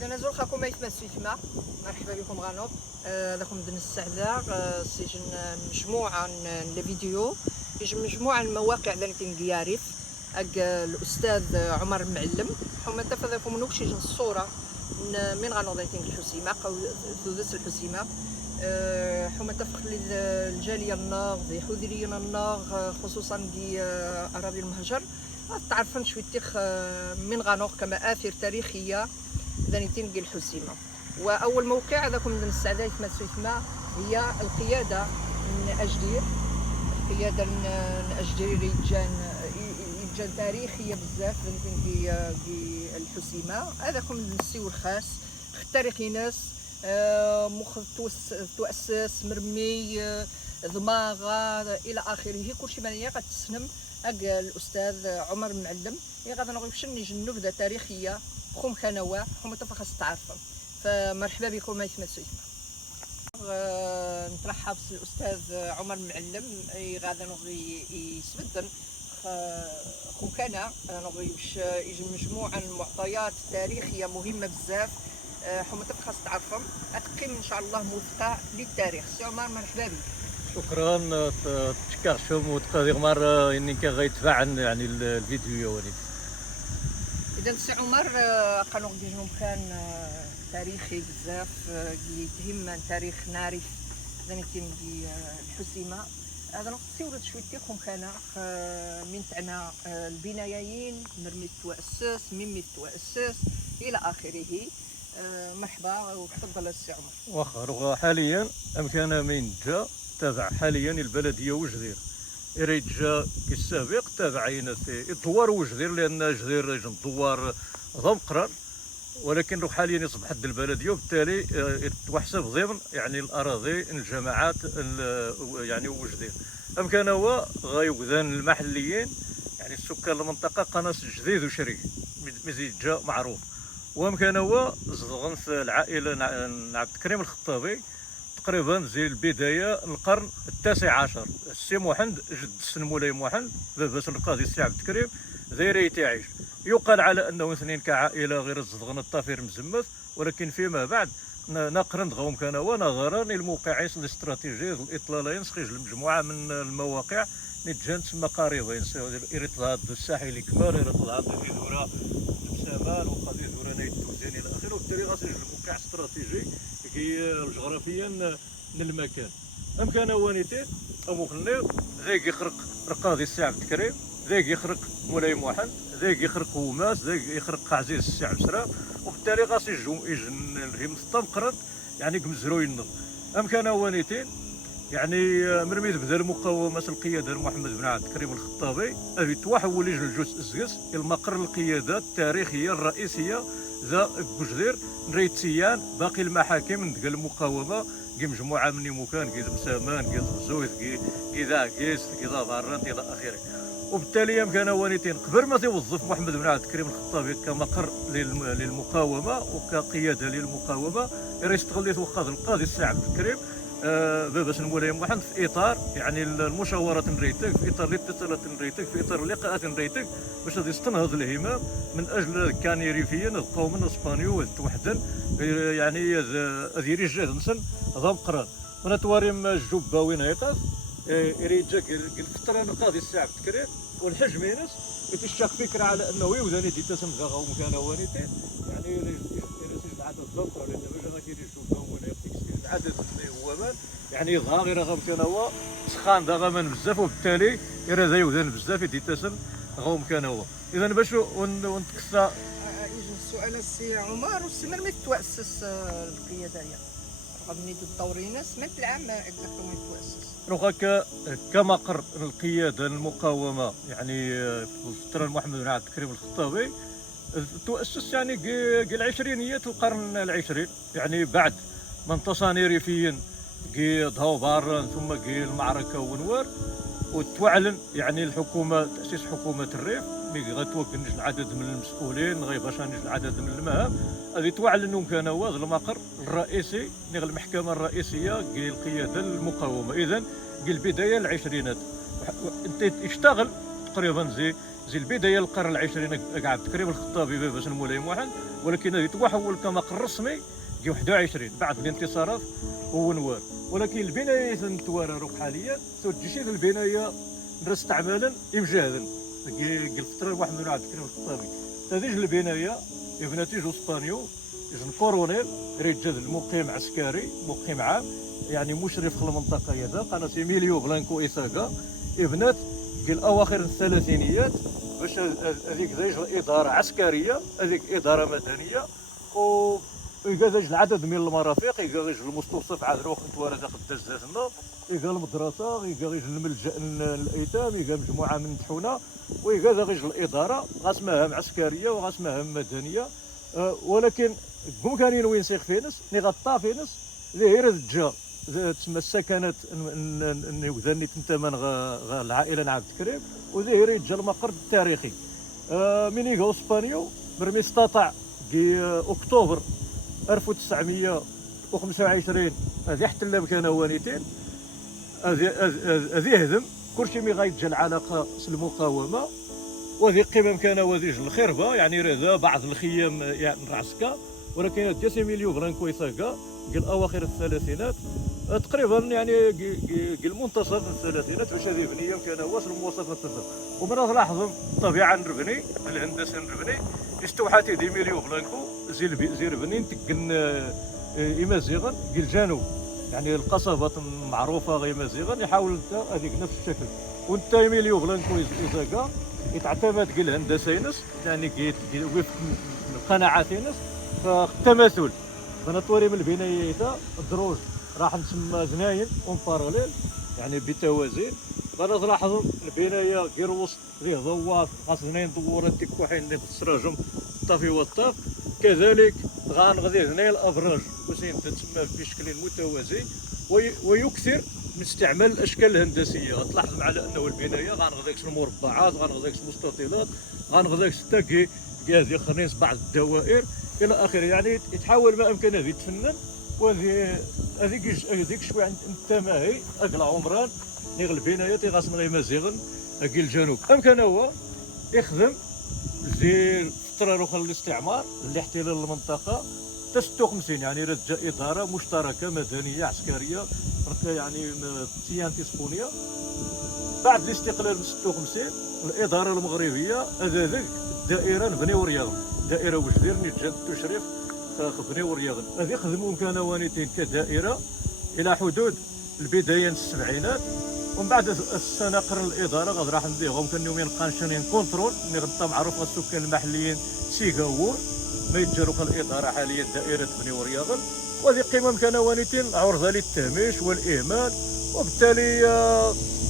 إذا نزول خاكم يتمسوا يتما مرحبا بكم غانوب. لكم دن السعداء سيجن مجموعة من الفيديو يجن مجموعة من المواقع ذلك نقيارف الأستاذ عمر المعلم حما تفذكم نوكش يجن الصورة من غانوب ذلك الحسيمة أو ثلث الحسيمة حما تفخ الجالية الناغ ذي حذريين الناغ خصوصا دي أراضي المهجر تعرفن شويتيخ من غانوغ كمآثر تاريخية ذانيتين قي الحسيمة. وأول موقع هذاكم من السعداء يتمسوا يتما هي القيادة من أجدير، القيادة من أجدير يجان تاريخية بزاف ذانيتين قي الحسيمة. هذاكم من السيو الخاص تاريخي ناس مخ تؤسس مرمي ضماغة إلى آخره كلشي مانيا قد تسنم الأستاذ عمر المعلم غادي نغيوشني نبذة تاريخية خوم خنوة خوم تفخص تعرفهم. فمرحبا بكم ما يتمسوا نترحب بالأستاذ عمر المعلم غادي نغي يسبدن خو كان نغيوش يجي مجموعة من المعطيات تاريخية مهمة بزاف حما تفخص تعرفهم أتقيم إن شاء الله موثقة للتاريخ. سي عمر مرحبا بك. شكرا تشكرشم وتقدر مرة اني كغيتبع يعني الفيديو وليد. اذا سي عمر قانون ديجنوم كان تاريخي بزاف يتهم تاريخ نارف ذانيتين دي الحسيمه. هذا نصيورد شويتيكم كان من تاعنا البنايين مرمي تؤسس ميمي تؤسس الى اخره. مرحبا وتفضل السي عمر. واخا حاليا امكان من جا تابع حاليا البلديه وجدير يريد جا كالسابق تابعين في الدوار وجدير لان جدير يجن الدوار ضمقران ولكن حاليا يصبح البلديه وبالتالي توحسب ضمن يعني الاراضي الجماعات يعني وجدير. امكان هو غيوذان المحليين يعني السكان المنطقه قناص جديد وشريك مزيد جا معروف. وامكان هو زغن في العائله عبد الكريم الخطابي تقريبا زي البدايه القرن التاسع عشر. السي محمد جد السن مولاي محمد باباس القاضي السي عبد الكريم ذيري تعيش. يقال على انه اثنين كعائله غير الزدغن الطافير مزمث ولكن فيما بعد نقرن دغوم كان هو نظرا للموقعين الاستراتيجي الاطلالين سخيج المجموعه من المواقع نتجان تسمى قريبين إريطلاد الساحلي كمال إريطلاد الغيدوره الشمال وقضيه دوراني التوزين الى اخره. وبالتالي غاسج الموقع استراتيجي جغرافيا من المكان. امكان وانيتين او مخليو ذاك يخرق القاضي السي عبد الكريم ذاك يخرق مولاي محمد ذاك يخرق وماس ذاك يخرق عزيز السي عبد السلام. وبالتالي غاس يجن الهم مستمقرد يعني كمزروي النض. امكان وانيتين يعني مرميد بدا المقاومه القياده محمد بن عبد الكريم الخطابي ابي توحول يجن الجزء الزقس المقر القيادات التاريخيه الرئيسيه ذا بوجدير نريتسيان باقي المحاكم ديال المقاومه كي مجموعه من مكان كي مسامان كي زويد كي ذا كيس كي ذا بارات الى اخره. وبالتالي امكان وانيتين قبل ما توظف محمد بن عبد الكريم الخطابي كمقر للمقاومه وكقياده للمقاومه يستغل وقاد القاضي السي عبد الكريم باباس مولاي محمد في اطار يعني المشاورات نريتك في اطار الاتصالات نريتك في اطار اللقاءات نريتك باش غادي يستنهض الهمام من اجل كان ريفيا القوم الاسبانيول توحدا يعني هذه رجال نسن ضم قران من تواريم الجبه وين هيقاف يريد جاك الفتره القاضي السي عبد الكريم والحجم ينس يتشاق فكره على انه يوذاني دي تسم ذا غو مكان وانيتين يعني يريد عدد ضم قران لان باش غادي يشوف وين عدد هو يعني يظهر غير غام كان هو سخان دا غامان بزاف وبالتالي يرى ذا يوذان بزاف يتسم غوم كان هو. اذا باش ونتكسى يجي السؤال السي عمر والسمر متى تؤسس القياده هي رغم نيدو الدورينس متى العام اكزاكتومون تؤسس روخا كمقر القياده المقاومه يعني في الفتره محمد بن عبد الكريم الخطابي تؤسس يعني قي العشرينيات القرن العشرين يعني بعد من تصانيري فين قي ضهو بارن ثم قي المعركه ونوار وتعلن يعني الحكومه تاسيس حكومه الريف مي غتوكل عدد من المسؤولين غيباش نجد عدد من المهام هذه تعلن كان هو المقر الرئيسي المحكمه الرئيسيه قي القياده المقاومه. اذا قي البدايه العشرينات انت يشتغل تقريبا زي البدايه القرن العشرين كاع عبد الكريم الخطابي باش المولاي محمد، ولكن هذه تحول كمقر رسمي جي 21 بعد الانتصارات ونوار. ولكن البنايه نتوارى حاليا توجهت البنايه استعمالا امجادا الفتره واحد من عبد الكريم الخطابي. هذه البنايه ابنتي جو اسبانيول جن كورونيل رجال المقيم عسكري مقيم عام يعني مشرف في المنطقه هذا قناه إيميليو بلانكو إيساغا ابنات قال اواخر الثلاثينيات باش هذيك زي اداره عسكريه هذيك اداره مدنيه و يقال العدد من المرافق يقال المستوصف عاد روح نتوارى داخل الدزازنا يقال المدرسه يقال الملجا الايتام يقال مجموعه من التحونه ويقال غير الاداره غاس مهام عسكريه وغاس مهام مدنيه. ولكن بامكاني وين سيخ فينس ني غطا فينس اللي هي رجا تسمى السكنات وذني تنتمن العائله عبد الكريم وذي هي رجا المقر التاريخي. من يقال اسبانيو برمي استطاع في اكتوبر 1925 هذه احتل مكان وانيتين هذه هدم كلشي مي غايتجا العلاقه المقاومه وهذه قمم كان وذيج الخربه يعني راه بعض الخيام يعني راسكا. ولكن ديسي مليون برانكو إيساغا قال اواخر الثلاثينات تقريبا يعني قال منتصف الثلاثينات باش هذه بنيه كان واش المواصفات تفضل. ومن تلاحظوا الطبيعه نربني الهندسه نربني استوحت دي مليون بلانكو زي ربنين تكن إمازيغا قال جانو يعني القصبات المعروفه غير مازيغا يحاول هذيك نفس الشكل. وانت مليون بلانكو إيساغا يتعتمد قال الهندسه ينس يعني وفق القناعات ينس فالتماثل بنطوري من البنايه الدروج راح نسمى زناين اون باراليل يعني بتوازي. بنا تلاحظوا البنايه غير وسط فيه ضوات خاص زناين دوورات تكوحين اللي تسراجم الطافي والطاف. كذلك غنغذي هنا الابراج وسين تسمى بشكل متوازي ويكثر من استعمال الاشكال الهندسيه. تلاحظ على انه البنايه غنغذيك المربعات غنغذيك المستطيلات غنغذيك ستاكي هذه خريص بعض الدوائر الى اخره يعني يتحاول ما امكن هذه تفنن. وهذه هذيك شويه عند التماهي اقلع عمران نيغ البنايات غاسم غير مازيغن اكل الجنوب امكن هو يخدم زي فتره الاخرى للاستعمار الاحتلال المنطقه 56 يعني رجع اداره مشتركه مدنيه عسكريه يعني تيانتيسبونيه. بعد الاستقلال من 56 الاداره المغربيه هذاك الدائره بني ورياض دائره وجدير نجات تشرف بني ورياض هذه خدموا كان وانيتين كدائره الى حدود البدايه السبعينات. ومن بعد السنه قرن الاداره غادي راح نديهم كان يومين قانشانين كونترول اللي غدا معروف السكان المحليين سيغاور ما يتجروا الاداره حاليا دائره بني ورياض. وهذه قمم كان وانيتين عرضه للتهميش والاهمال وبالتالي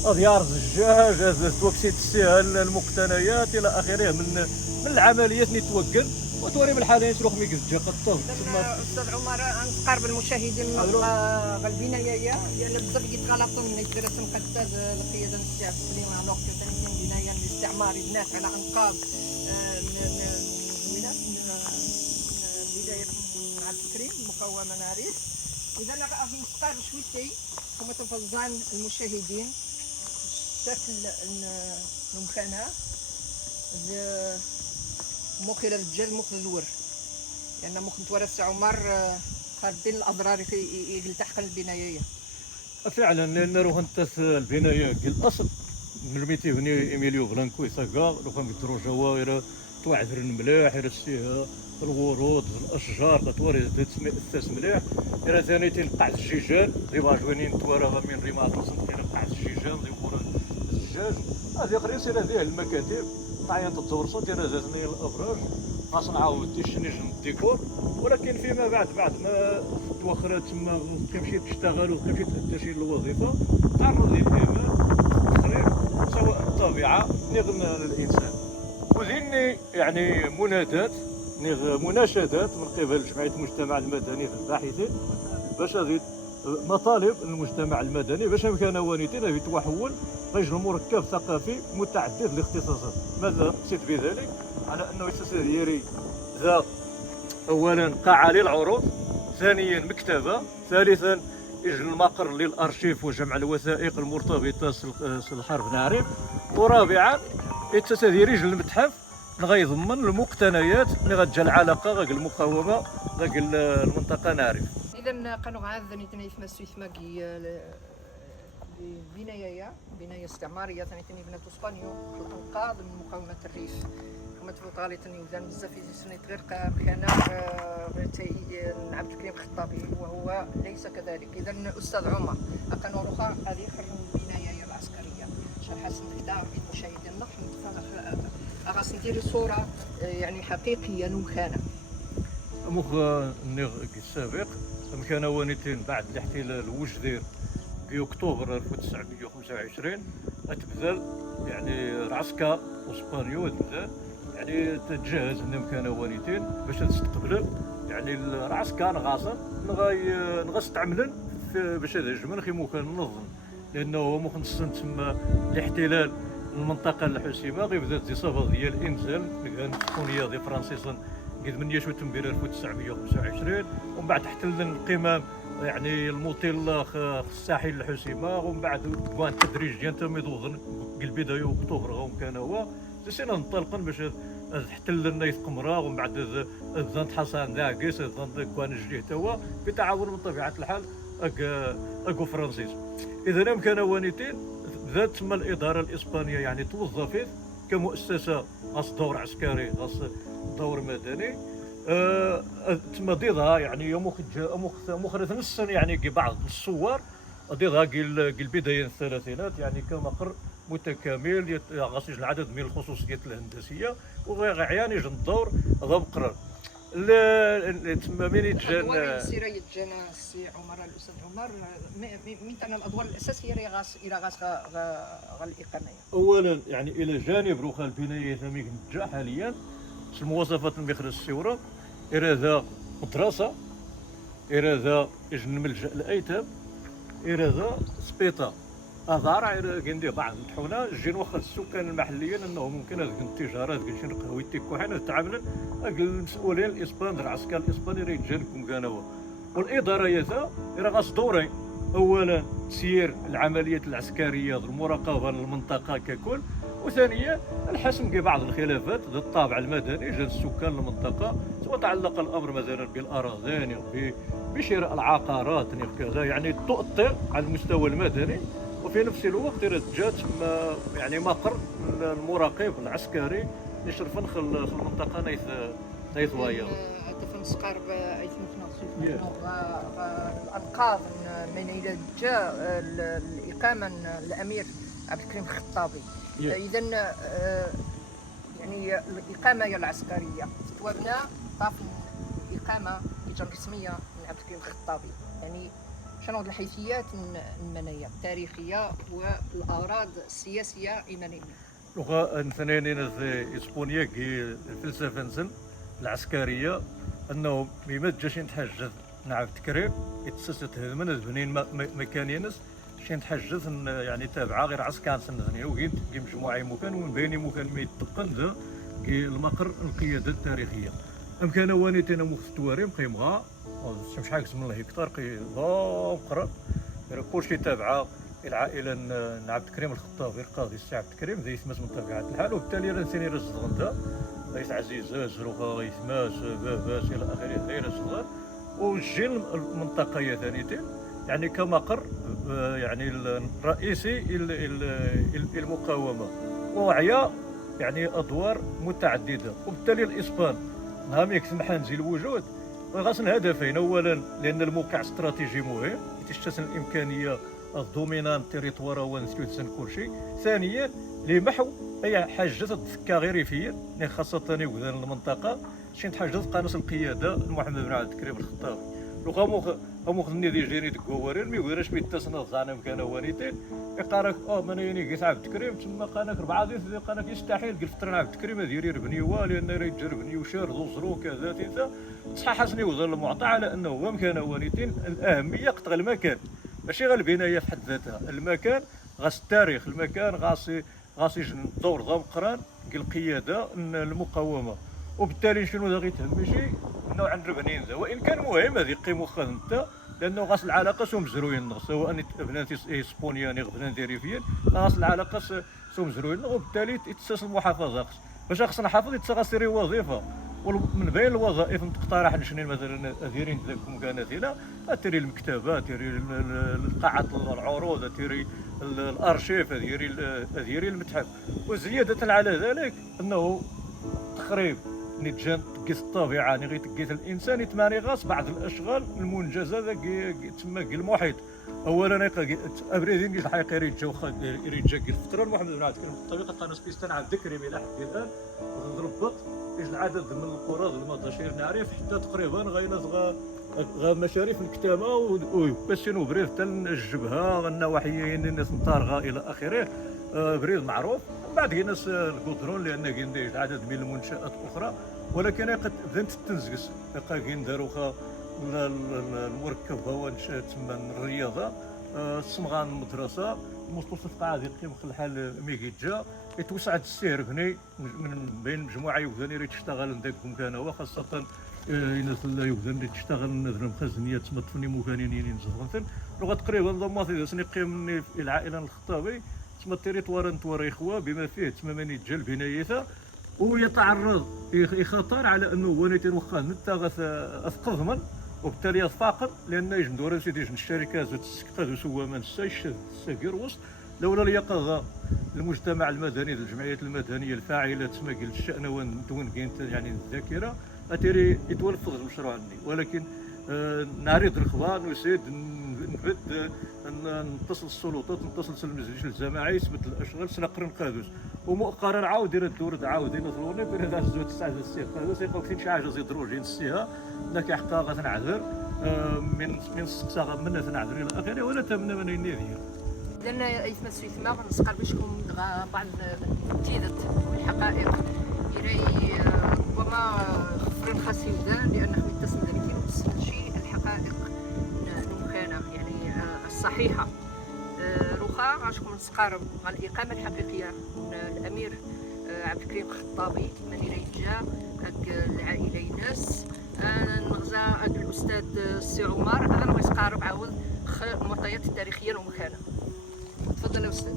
اضيار الزجاج توكسيد السهل المقتنيات الى اخره من العمليات اللي توكل وتوري بالحالين تروح ميكس جا قطه. استاذ عمر نقارب المشاهدين البنايه لان بزاف كيتغلطوا من يدرس مقداد القياده الشعب السليمه على وقت ثاني بنايه الاستعماري الناس على انقاض من بدايه عبد الكريم مقاومه ناريس. اذا غادي نقارب شويتي كما تفضل المشاهدين شكل المخانه مخ الرجال مخ الزور لان مخ نتورث عمر خاربين الاضرار يلتحق البنايه فعلا لان روح انت البنايه الاصل نرميتي بني إيميليو بلانكو إيساغا لو كان يدرو جواهر توعثر الملاح يرسيها الورود الاشجار تتوري تسمى مليح الى ثاني تلقى الزجاج دي باجوينين توارا من ريماتوس تلقى الزجاج دي ورا الزجاج هذه خريص هذه المكاتب طايان تتورصو ديال زازني الابراج خاص نعاود تشنج الديكور. ولكن فيما بعد ما توخرات تما كيمشي تشتغل وكيمشي تأدي الوظيفه تعرض للاهمال والتخريب سواء الطبيعه نغم الانسان. وذيني يعني منادات مناشدات من قبل جمعيه المجتمع المدني في الباحثين باش هذه مطالب المجتمع المدني باش امكان وانيتين يتحول رجل مركب ثقافي متعدد الاختصاصات. ماذا اقصد بذلك؟ على انه يستديري ذا اولا قاعه للعروض، ثانيا مكتبه، ثالثا يجي المقر للارشيف وجمع الوثائق المرتبطه بالحرب نعرف، ورابعا التدريج المتحف غيضمن المقتنيات اللي غتجي العلاقه غير المقاومه غير المنطقه نعرف. اذا كانوا عاذني تنيف مسويثماكي بنايه استعماريه ثاني بنات اسبانيو في الانقاض من مقاومه الريف كما تفوت ثاني ودان بزاف سنيت غير مكانه عبد الكريم الخطابي وهو ليس كذلك. اذا الاستاذ عمر كانوا رخا هذه خرجوا البنايه العسكريه شرح حسن خدام المشاهدين نحن غاس ندير صوره يعني حقيقيه ومكانه. مخ النغ السابق كان ونيتين بعد الاحتلال وجدير في اكتوبر 1925 اتبذل يعني العسكر اسبانيول تبذل يعني تجهز انهم كانوا ونيتين باش تستقبل يعني العسكر غاصن نغستعملن باش هذا الجمل خي ممكن ننظم لانه ممكن تسمى الاحتلال المنطقه الحسيمه غير بدات دي صفه ديال الانزال كان السكونيه ديال فرنسيسن قد من يشوت تنبير 1925 ومن بعد احتلنا القمم يعني الموطيل الساحل الحسيمه ومن بعد كان التدريج ديال تميدوزن البدايه اكتوبر هم كان هو سينا ننطلقا باش احتلنا يتقمرا ومن بعد ذنت حسن داكيس ذنت كان جديه هو بتعاون من طبيعه الحال اكو فرنسيس. اذا كان وانيتين ذات تم الاداره الاسبانيه يعني توظفت كمؤسسه غاص دور عسكري غاص دور مدني تم ضدها يعني مخرج نسن يعني بعض الصور ضدها البدايه الثلاثينات يعني كمقر متكامل غاص العدد من الخصوصيات الهندسيه وغير عيان يجن الدور ذا مقرر تما من يتجان السيريه جانا السي عمر الاستاذ عمر من تاع الادوار الاساسيه اللي غاس الاقامه. اولا يعني الى جانب رخا البنايه ثميك نجا حاليا المواصفات المخرج الصوره إرادة مدرسة إرادة إجن ملجأ الأيتام إرادة سبيطار أضار كندير بعض الحونا جين واخا السكان المحليين أنه ممكن هذيك التجارة هذيك شي نقهوي تيكوحين تعاملن المسؤولين الإسبان العسكر الإسباني راه يتجانبكم كانوا والإدارة ياتا راه غاص دورين أولا تسيير العمليات العسكرية المراقبة للمنطقة ككل وثانيا الحسم بعض الخلافات ذات الطابع المدني جال السكان المنطقه سواء تعلق الامر مثلا بالاراضي بشراء العقارات كذا يعني تؤثر على المستوى المدني وفي نفس الوقت جات يعني مقر المراقب العسكري يشرفن في المنطقه نيث وايا دفن سقارب الانقاض من الى جاء الاقامه الامير عبد الكريم الخطابي. اذا يعني الاقامه العسكريه توابنا طاف الاقامه الرسميه من عبد الكريم الخطابي يعني شنو الحيثيات المنايه التاريخيه والاغراض السياسيه ايمانيه. لغه ثانيين في اسبانيا الفلسفه نزل العسكريه انه ما جاش يتحجز عبد الكريم يتسست من بنين مكانينس شي نتحجز يعني تابعه غير عسكر سنه وقيت مجموعه مكان ومن بين مكان ما يتقن ذا المقر القياده التاريخيه امكان وانيتنا مختواري مقيمها مش حاجه اسم الله هكتار قي قرا كلشي تابعه العائله عبد الكريم الخطابي القاضي السي عبد الكريم ذي يتمس من طبيعه الحال وبالتالي راه ثاني راه غندا رئيس عزيز زروخه رئيس ماس باباس الى اخره غير صغار وجين المنطقه ثانيتين يعني كمقر يعني الرئيسي المقاومه ووعيه يعني ادوار متعدده وبالتالي الاسبان نعم يسمح نزيل الوجود غاصن هدفين اولا لان الموقع استراتيجي مهم تشتسن الامكانيه الدومينان تيريتوار ونسيوتسن كل شيء ثانيا لمحو اي حاجه تفكا غير فيا خاصه وذان المنطقه شي نتحجز قانون القياده محمد بن عبد الكريم الخطابي لو قامو خدني دي جيني دكوارين مي ويراش ميتصنا زعنا مكان وانيتين يقارك منيني قيس عبد الكريم تما قانك 4 ديال قانك يستحيل قلت فتره عبد الكريم هذه يري بنيوا لان راه يجربني وشار ذو كذا تيتا صح حسني وظل المعطى على انه هو مكان وانيتين الاهميه قطع المكان ماشي غير البنايه في حد ذاتها المكان غاس التاريخ المكان غاس دور ضم قران القياده المقاومه وبالتالي شنو ذا غيتهم شي نوع الربنين ذا وان كان مهم هذه قيمه خدمته لانه غاس العلاقه سو مزروين سواء بنات اسبونيان بنات ديريفيين غاس العلاقه سو مزروين وبالتالي يتساس المحافظه باش خصنا نحافظ يتساسيري وظيفه ومن بين الوظائف نقترح نشني مثلا دايرين ذاكم كانت هنا تيري المكتبه تيري قاعه العروض تيري الارشيف ديري المتحف وزياده على ذلك انه تقريب نتجان تقيس الطبيعه غير تقيس الانسان يتماني غاص بعض الاشغال المنجزه ذاك تما المحيط اولا ابريدين الحقيقه يريد جا الفتره محمد بن عبد الكريم الطريقه قناه سبيستان عاد ذكري الى حد الان ونربط العدد من القرى المداشير نعرف حتى تقريبا غينا مشاريف الكتامه وباسينو بريد حتى الجبهه النواحيين الناس مطارغه الى اخره بريد معروف بعد ناس الكوترون لان كاين عدد من المنشات اخرى ولكن قد بدات تنزقس كاين داروخا المركب هو تما الرياضه الصمغان المدرسه المستوصف قاعد يقيم الحال ميكيجا يتوسع السير هنا من بين مجموعه يوزن اللي تشتغل عندكم كان وخاصه الناس اللي يوزن اللي تشتغل المخزنيات تما تفني مكانين نزغنتن لغه تقريبا ضمات اذا سنقيم العائله الخطابي تما التريطوار نتوار اخوه بما فيه تما من يتجل بنايته ويتعرض يخطر على انه هو نيتين واخا نتا افقد وبالتالي يتفاقم لان يجندور سيدي الشركات تستقاد سوا من الساكير وسط لولا اليقظه المجتمع المدني الجمعيات المدنيه الفاعله تما قلت الشان وين كاين يعني الذاكره اتيري يتولفظ المشروع عندي ولكن نعرض الخبار نسيد نبد نتصل السلطات نتصل المجلس الجماعي يثبت الاشغال سنقرن قادوس ومؤخرا عاود يرد الدور عاود ينظروني بين هذا الزوج تسعه السي قادوس يلقاو كاين شي حاجه زيد روجين نسيها لك حقا غتنعذر من السقسا من تنعذر الى اخره ولا تمنى من ينادي لان يتمسوا يتما نسقر بشكم بعض التيدت والحقائق يري ربما خفر الخسيدان لانهم يتصل ذلك شيء الحقائق المكانه يعني الصحيحه رخا غاشكم نسقارب على الاقامه الحقيقيه من الامير عبد الكريم الخطابي من يرجع العائله ناس نغزا الاستاذ السي عمر هذا نبغي نسقارب عاود المعطيات التاريخيه المكانه. تفضل يا استاذ.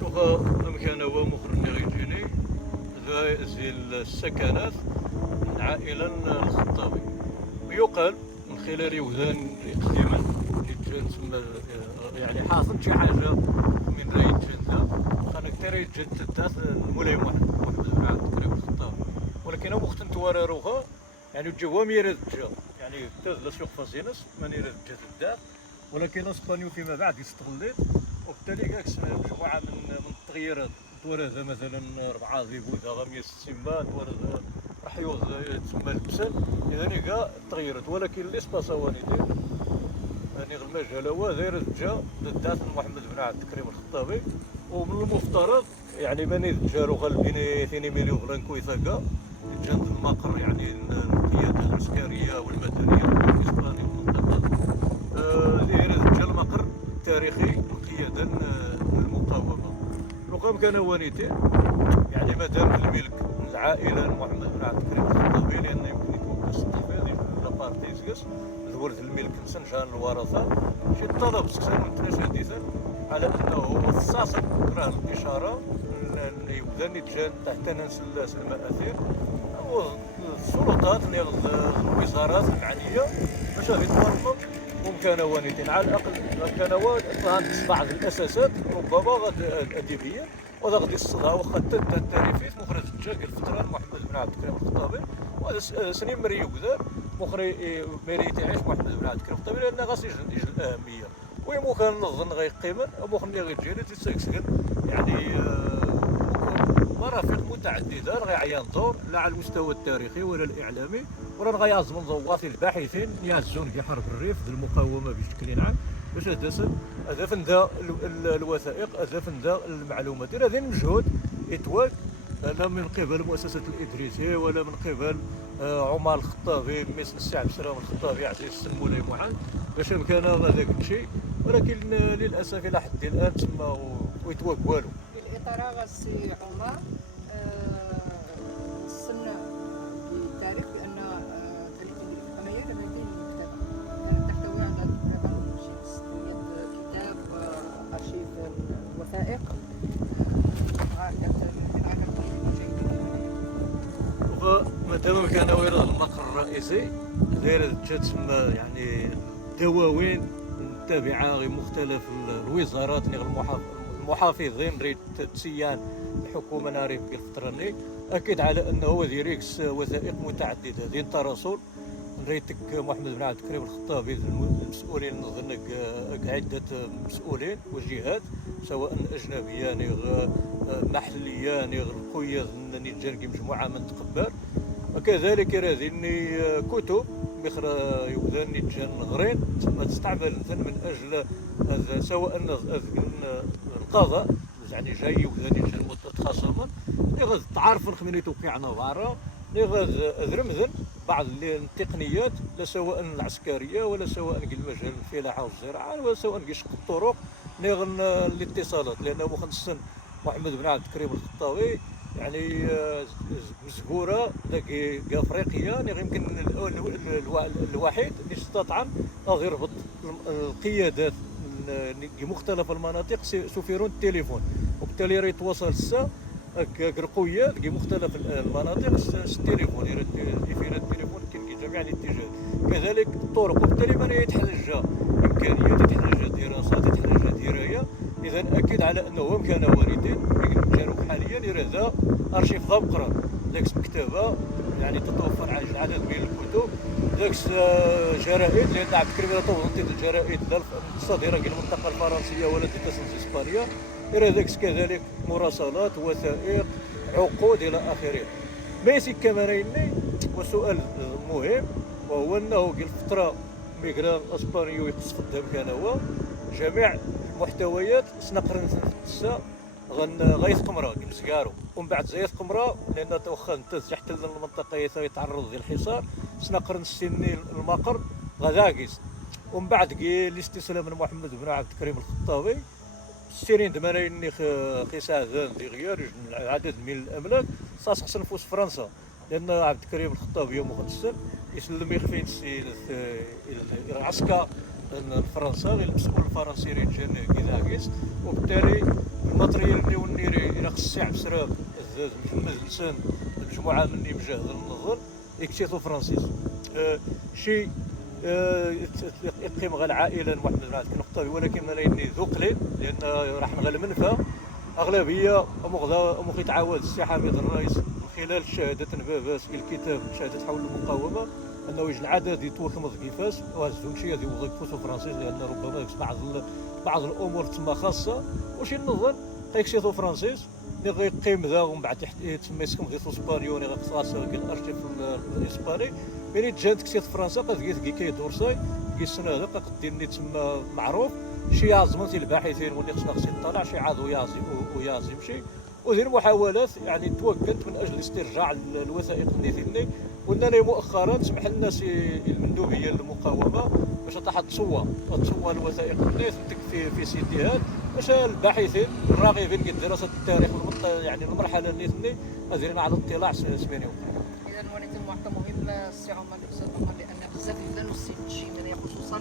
شوف المكانه هو مخرج غيجيني زي السكنات العائله الخطابي ويقال من خلال يوزان قديما يتجن تما يعني حاصل شي حاجه من راي الجنه كان كثير يتجدد المولاي محمد بن عبد الكريم الخطابي ولكن وقت توارروها يعني جوا ميراد جا يعني تازل سوق فازينس ما نيراد جات الدار ولكن اسبانيو فيما بعد استغلت وبالتالي كاع مجموعه من التغييرات توارد مثلا 4 زيبوت 160 بات توارد رحيوز تسمى البسل اذا كاع تغيرت ولكن الاسباس هو ندير يعني المجال هو داير جا ضد محمد بن عبد الكريم الخطابي ومن المفترض يعني بني جارو غالبين 2 مليون فرنكو يثاقا جات المقر يعني القياده العسكريه والمدنيه الاسبانيه المنطقه داير جا المقر التاريخي القياده المقاومه رقم كان ونيتين يعني مادام الملك العائله محمد بن عبد الكريم الخطابي لان يمكن يكون استحفاظي ولا بارتيزكس ولد الملك مسنجان الورثه شي طلب سكسان من حديثا على انه خصاص راه الاشاره اللي يبدا يتجان تحت نسل المآثير والسلطات ديال الوزارات المعنيه باش غادي تورطوا ممكن ونيتين على الاقل كان بعض الاساسات ربما ادبيه وهذا غادي يصدها واخا التاريخيت مخرج جاك الفتره محمد بن عبد الكريم الخطابي وهذا سنين مري يقدر مخري ميري تعيش محمد بن عبد الكريم الخطابي لان غاسي يجي الاهميه ويمكن نظن غيقيمن ممكن غيجيري تيسكسكن يعني مرافق متعدده غيعيان دور لا على المستوى التاريخي ولا الاعلامي ولا غيعزموا ضوات الباحثين يعزون في حرب الريف المقاومه بشكل عام باش هذا فندا الوثائق هذا فندا المعلومات هذا المجهود يتواك لا من قبل مؤسسه الادريسي ولا من قبل عمر الخطابي مثل السي عبد السلام الخطابي عزيز السمولي معان باش كان هذاك الشيء ولكن للاسف الى حد الان تما ويتواك والو. في الاطار السي عمر وصلنا للتاريخ بان تاريخ الاميه لم يكن مكتبه كانت تحت الحدائق. مادام كان وين المقر الرئيسي داير تسمى يعني دواوين تابعه لمختلف الوزارات المحافظين ريت تسيان الحكومه ناري في الفتره اللي اكد على انه وزيريكس وثائق متعدده دين التراسل ريتك محمد بن عبد الكريم الخطابي المسؤولين نظن عده مسؤولين وجهات سواء اجنبيان محليان القياد نيجان مجموعه من تقبل وكذلك رازيني كتب بخرى يوذان نيجان غرين تستعمل من اجل سواء القضاء يعني جاي يوذان نيجان متخاصما لغاز تعرف الخميني توقيعنا بعرا لغاز رمزن بعض التقنيات لا سواء العسكريه ولا سواء المجال الفلاحه والزراعه ولا سواء شق الطرق نيغن الاتصالات لانه مخصص محمد بن عبد الكريم الخطاوي يعني مزهوره ذاك افريقيا يعني يمكن الوحيد اللي استطاع غير يربط القيادات لمختلف المناطق سفيرون التليفون وبالتالي راه يتواصل السا كرقويه لمختلف المناطق التليفون يفير التليفون كاين جميع الاتجاهات كذلك الطرق وبالتالي ما يتحرج امكانيات يتحرج دراسات يتحرج درايه اذا اكد على انه هم كان والدين الجنوب حاليا يرى ارشيف ضبقرا ذاك المكتبه يعني تتوفر عدد من الكتب ذاك جرائد لان عبد الكريم توظيف الجرائد الصادره من المنطقه الفرنسيه ولا تتصل اسبانيا يرى ذاك كذلك مراسلات وثائق عقود الى اخره ماشي كماريني وسؤال مهم وهو انه قبل فتره ميغران اسبانيو يقص قدام كان هو جميع المحتويات سنقرن السا غيثقمرا كمسكارو ومن بعد زي ثقمرا لان واخا انت تحت المنطقه يتعرض للحصار سنقرن السني المقر غداكيس ومن بعد الاستسلام من محمد بن عبد الكريم الخطابي السيرين دمانيني قيساعدان دي غيار عدد من الاملاك صاص نفوس فرنسا لان عبد الكريم الخطابي يوم مغتسل يسلم يخفين العسكر فرنسا المسؤول الفرنسي ريجان كيداكيس وبالتالي الماتريال اللي ونيري الى خص يعب سراب محمد لسان مجموعه مني مجاهد النظر يكتيتو فرانسيس شي يقيم غير العائله محمد بن عبد الكريم ولكن ملايين ذو قليل لان راح نغل منفى اغلبيه مخ يتعاود السي حميد الرئيس من خلال شهاده باباس في الكتاب شهاده حول المقاومه انه يجي العدد يتوخم كيفاش وهزون شي هذه وظيفته فرنسيس لان ربما بعض الامور تسمى خاصه وشي نظن هيكشيتو فرانسيس اللي غيقيم ذا ومن بعد تسمى سكم ديال اسبانيو اللي غيقصاص الارشيف الاسباني ملي جات كسيت فرنسا قد كي دورساي كي السنه هذا قد ديرني تسمى معروف شي عازمات الباحثين واللي خصنا يطلع شي عضو ويازم شي ودير محاولات يعني توكلت من اجل استرجاع الوثائق النيثيني قلنا لي مؤخرا سمح لنا المندوبيه للمقاومه باش تصوى الوثائق النيث في سيديهات باش الباحثين الراغبين في دراسه التاريخ يعني المرحله النيثني قادرين على الاطلاع سمينيو. اذا وليت المعطى مهم السي عمر لان بزاف لا نسجل من خصوصا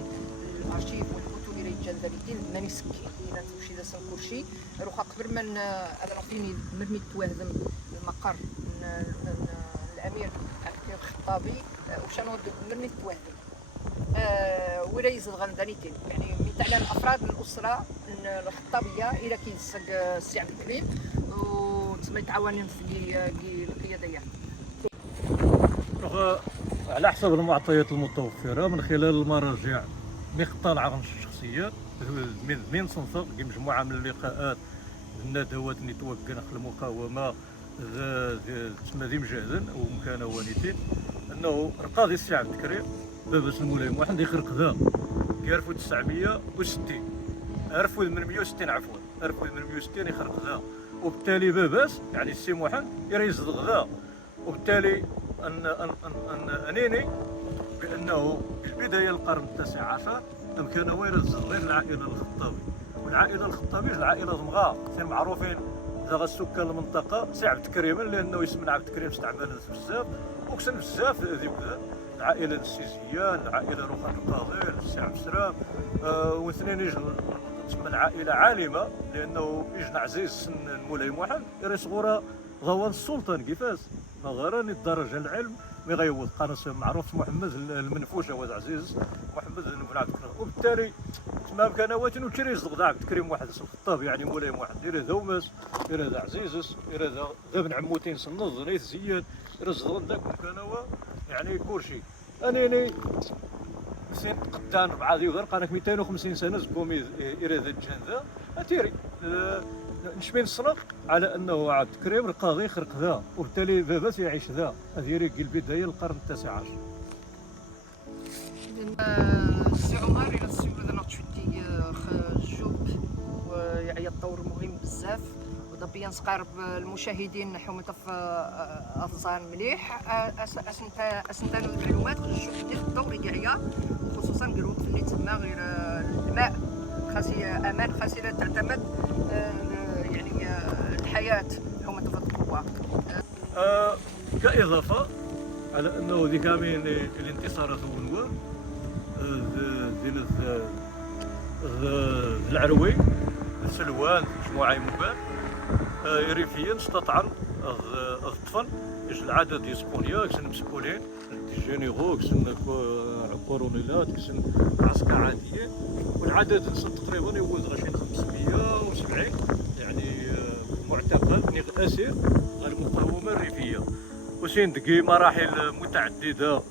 الارشيف والكتب اللي جا ذلك ماني سكي الى تمشي لسان كلشي روح قبل من هذا فيني مرمي توهدم المقر الامير الخطابي وشانو مرمي توهدم ولا يزيد غندانيتين يعني مثلا افراد من الاسره الخطابيه الى كيسق السي عبد الكريم وتسمى يتعاونوا في القياده يعني. على حسب المعطيات المتوفره من خلال المراجع مختار عن الشخصيات من صنصر مجموعه من اللقاءات الندوات اللي توقع المقاومه تسمى ذي مجاهدا ومكانوانيتين انه القاضي السي عبد الكريم باباس الملايم واحد يخرق ذا 1960 1860 عفوا 1860 يخرق ذا وبالتالي باباس يعني السي محمد يريزد ذا وبالتالي انني بانه في البدايه القرن التاسع عشر كان وارد غير العائله الخطابي والعائله الخطابي العائله زمغا سير معروفين ذا السكان المنطقه سي عبد الكريم لانه اسم عبد الكريم استعمل بزاف وكسن بزاف ذيك العائله السيزيان العائله روخان القاضي السي عبد السلام واثنين تسمى عائله عالمه، لانه يجن عزيز سن مولاي محمد يري صغوره ضوان السلطان كيفاش ما غراني الدرجه العلم مي غيوض قناص معروف محمد المنفوش هو عزيز محمد بن عبد الكريم. وبالتالي تمام كان واتن وتشري يصدق عبد الكريم واحد الخطاب يعني مولاي محمد يري ذومس يري ذا عزيزس يري ذا بن عموتين سنض ريث زياد يري زغل ذاك كان هو يعني كلشي. انني سين قدان 4 ديال قالك 250 سنه زكومي يري ذا الجان ذا اتيري نشمي نصنق على انه عبد الكريم القاضي خرق ذا، وبالتالي بابا يعيش ذا. هذه ريق البدايه للقرن التاسع عشر. السي عمر الى السي ولد نوتشوتي جوب ويعيا الدور مهم بزاف، وضبيا نسقارب المشاهدين حوم طف افزان مليح اسنت المعلومات الجوب ديال الدور يعيا، خصوصا في الوقت اللي تسمى غير الماء خاصي امان خاصي تعتمد يعني الحياه حوم طف القوه. كاضافه على انه ذي كامل الانتصارات والنوار ديال العروي سلوان مجموعه مبان ريفيا استطاع الطفل ايش العدد يسكونيا كسن مسكونين جينيرو كسن كورونيلات كسن عسكر عاديين، والعدد تقريبا يوز غاشين 570 يعني معتقل اسير المقاومه الريفيه. وسين دقي مراحل متعدده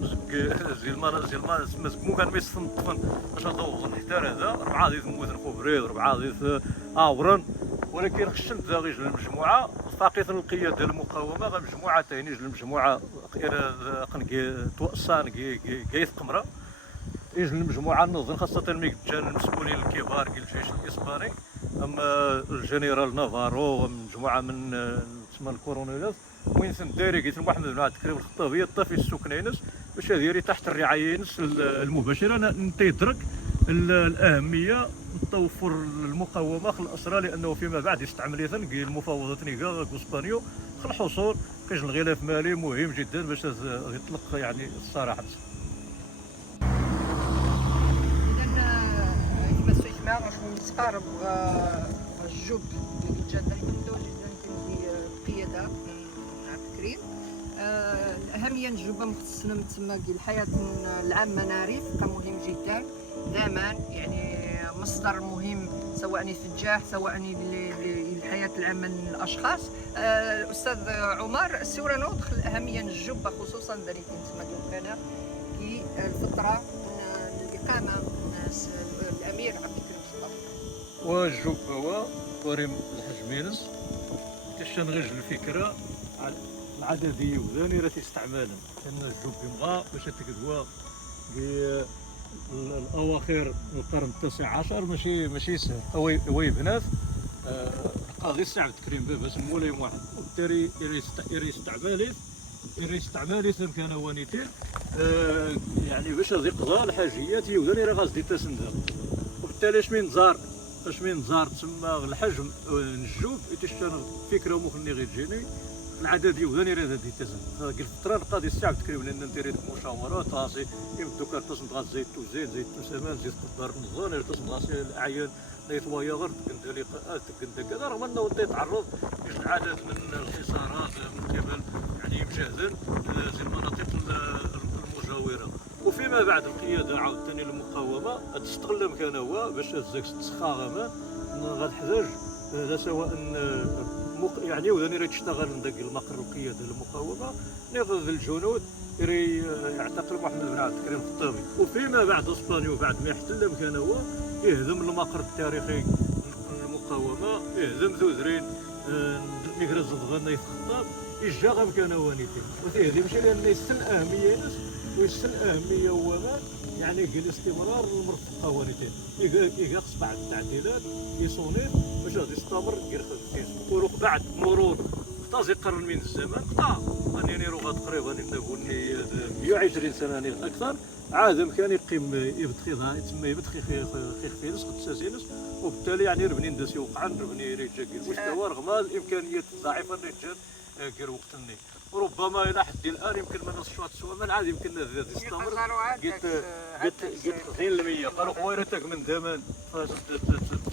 مو كان ميصن الطفل باش نضوغ نحتار هذا 4 ديال موزن كوبريد 4 ديال اورن، ولكن خشنت ذا غير المجموعه فاقيت القياده ديال المقاومه غير مجموعه ثاني المجموعه قنقي توصان كيف قمره يجي المجموعه النظن خاصه الميكجان المسؤولين الكبار ديال الجيش الاسباني، اما الجنرال نافارو مجموعه من تسمى الكورونيلات وين سنداري قلت محمد بن عبد الكريم الخطابيه طافي السكنينس باش هذه تحت الرعايه المباشره تيدرك الاهميه توفر المقاومه خل الاسرى، لانه فيما بعد يستعمل المفاوضات نيكا اسبانيو خل الحصول كاين غلاف مالي مهم جدا باش يطلق يعني الصراحه. اذا كما سمعنا راح نتقارب الجوب اللي جات القياده عبد الكريم. الاهميه الجوبه مختصنا من تما الحياه العامه ناريف كمهم جدا الامان، يعني مصدر مهم سواء يتجاه سواء للحياه العامه للاشخاص. الاستاذ عمر السوره نوضخ الاهميه الجوبه خصوصا ذلك تما كان في الفتره الاقامه الامير عبد الكريم الخطابي. والجوب هو وريم الحجمينس كشان غير الفكره على العدديه وذاني راه تستعملها لان الجوب يبغى باش تكدوا الاواخر القرن التاسع عشر ماشي سهل. هو بنات قاضي السي عبد الكريم بابا مولاي واحد، وبالتالي يستعمالي كان وانيتين يعني باش يقضى الحاجيات يوذاني راه غازدي تسندا، وبالتالي اش من زار تسمى الحجم الجوب يتشتغل فكره مخني غير تجيني العدد يوذاني راه هذه تسن هذيك الفتره القاضي السي عبد الكريم لان ندير مشاورات راسي يمدو كارتوس نغاز زيت توزين زيت تسمان زيت قدر نظن يرتس نغاس الاعيان نيتوايا غير تكن لقاءات تكن كذا، رغم انه يتعرض لعدد من الخسارات من قبل يعني مجاهدين في المناطق المجاوره. وفيما بعد القياده عاوتاني المقاومه تستغل مكانه هو باش تزاك تسخا غتحتاج هذا سواء يعني وذاني راه تشتغل من ذاك المقر القياده المقاومه ناخذ الجنود يعتقل محمد بن عبد الكريم الخطابي. وفيما بعد اسبانيا وبعد ما يحتل مكانه هو يهدم المقر التاريخي المقاومه، يهدم ذوذرين ميكرا الزدغان يتخطاب يجا مكانه وانيتين وتهدم شي لان يستن اهميه ويستن اهميه ومان يعني الاستمرار للمرفقه وانيتين يقص بعد التعديلات يصونير باش غادي يستمر غير خدمتين. وبعد مرور قطاز قرن من الزمان قطع انني روغا تقريبا نقول 120 سنه اكثر عاد كان يقيم يبتخيها يتسمى يبتخي خيخ تساسينس، وبالتالي يعني ربني نداس يوقع ربني ريجا المستوى رغم الامكانيات الضعيفه اللي جات غير وقتني. وربما الى حد الان يمكن ما نصشوات سوا من عاد يمكن هذا يستمر قلت غير المية قالوا خويرتك من زمان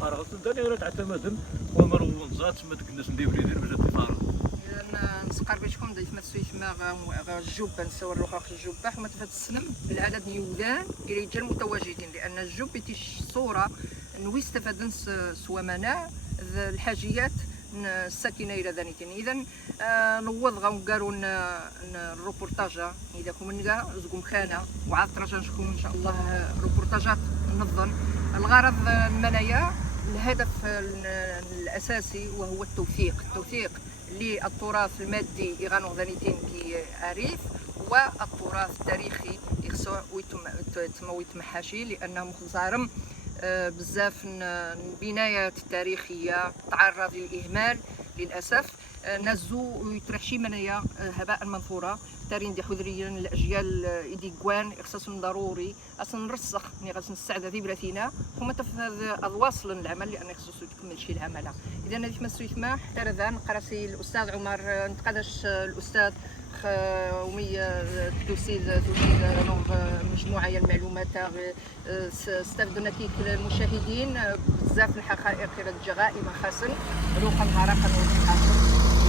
فارغ داني غير تعتمد ومرو نزات ما تكنس ندير دير باش تفارغ اذا نسقر بيتكم ضيف ما تسويش ما الجوبه نسوي الرخاخ الجوبه حما تفات السلم العدد يودان الى رجال متواجدين لان الجوب تيش صوره نوي استفادن سوا مناع الحاجيات الساكنه الى ذانيتين اذا نوض غنقاروا الروبورتاجا اذا كون نلقى زقوم خانه وعاد ترجع نشوفكم ان شاء الله روبورتاجات نظن الغرض المنايا الهدف الاساسي وهو التوثيق للتراث المادي يغانو ذانيتين كي عريف والتراث التاريخي يخصو ويتمحاشي لانه مخزارم بزاف البنايات التاريخيه تعرض للاهمال للاسف نزو ويطرح شي منايا هباء منثوره تارين دي حذريا الاجيال ايدي كوان خصاص ضروري اصلا نرسخ ني غاس نستعد ذي بلاتينا هما تفذ اضواصل العمل لان خصو تكمل شي العمل اذا هذه مسوي سماح حتى نقراسي الاستاذ عمر نتقادش الاستاذ ومية تسيد مجموعة من المعلومات استفدنا كيف المشاهدين بزاف الحقائق الجغائم خاصن روحا هراقا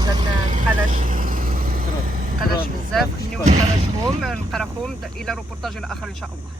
إذا نقلاش بزاف نقراهم إلى روبورتاج الآخر إن شاء الله.